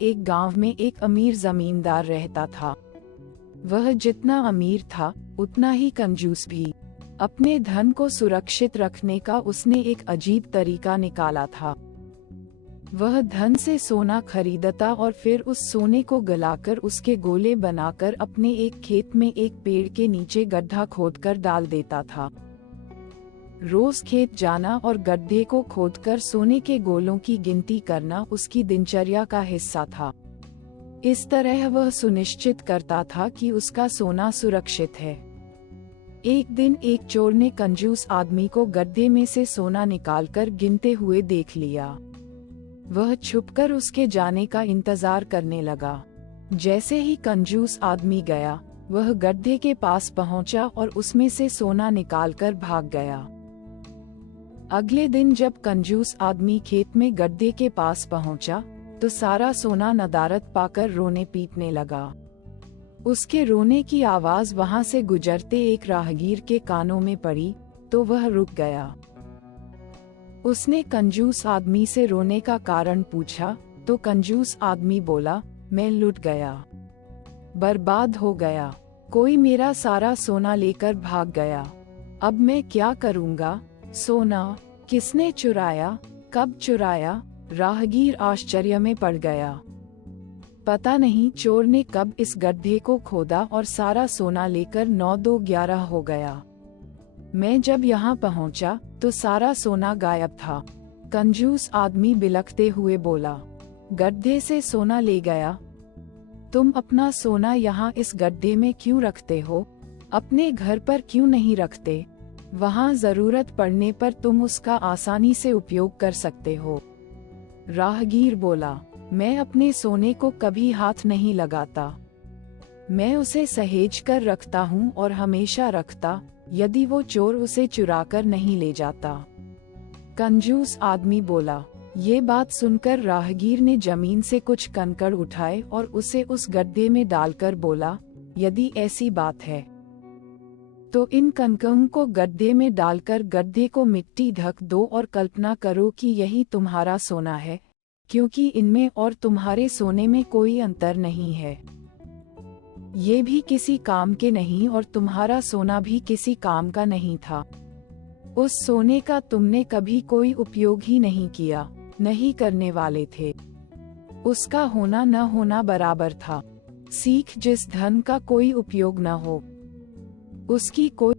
एक गांव में एक अमीर जमींदार रहता था। वह जितना अमीर था उतना ही कंजूस भी। अपने धन को सुरक्षित रखने का उसने एक अजीब तरीका निकाला था। वह धन से सोना खरीदता और फिर उस सोने को गलाकर उसके गोले बनाकर अपने एक खेत में एक पेड़ के नीचे गड्ढा खोदकर डाल देता था। रोज खेत जाना और गड्ढे को खोदकर सोने के गोलों की गिनती करना उसकी दिनचर्या का हिस्सा था। इस तरह वह सुनिश्चित करता था कि उसका सोना सुरक्षित है। एक दिन एक चोर ने कंजूस आदमी को गड्ढे में से सोना निकालकर गिनते हुए देख लिया। वह छुपकर उसके जाने का इंतजार करने लगा। जैसे ही कंजूस आदमी गया, वह गड्ढे के पास पहुंचा और उसमें से सोना निकालकर भाग गया। अगले दिन जब कंजूस आदमी खेत में गड्ढे के पास पहुंचा, तो सारा सोना नदारद पाकर रोने पीटने लगा। उसके रोने की आवाज वहां से गुजरते एक राहगीर के कानों में पड़ी, तो वह रुक गया। उसने कंजूस आदमी से रोने का कारण पूछा, तो कंजूस आदमी बोला, मैं लुट गया, बर्बाद हो गया, कोई मेरा सारा सोना लेकर भाग गया। अब मैं क्या करूंगा? सोना किसने चुराया? कब चुराया? राहगीर आश्चर्य में पड़ गया। पता नहीं चोर ने कब इस गड्ढे को खोदा और सारा सोना लेकर 9-2-11 हो गया। मैं जब यहाँ पहुँचा तो सारा सोना गायब था। कंजूस आदमी बिलखते हुए बोला, गड्ढे से सोना ले गया? तुम अपना सोना यहाँ इस गड्ढे में क्यों रखते हो? अपने घर पर क्यों नहीं रखते? वहाँ जरूरत पड़ने पर तुम उसका आसानी से उपयोग कर सकते हो। राहगीर बोला, मैं अपने सोने को कभी हाथ नहीं लगाता। मैं उसे सहेज कर रखता हूँ और हमेशा रखता, यदि वो चोर उसे चुराकर नहीं ले जाता। कंजूस आदमी बोला। ये बात सुनकर राहगीर ने जमीन से कुछ कंकड़ उठाए और उसे उस गड्ढे में डालकर बोला, यदि ऐसी बात है तो इन कंकड़ों को गड्ढे में डालकर गड्ढे को मिट्टी ढक दो और कल्पना करो कि यही तुम्हारा सोना है, क्योंकि इनमें और तुम्हारे सोने में कोई अंतर नहीं है। ये भी किसी काम के नहीं और तुम्हारा सोना भी किसी काम का नहीं था। उस सोने का तुमने कभी कोई उपयोग ही नहीं किया, नहीं करने वाले थे। उसका होना न होना बराबर था। सीख, जिस धन का कोई उपयोग न हो, उसकी कोई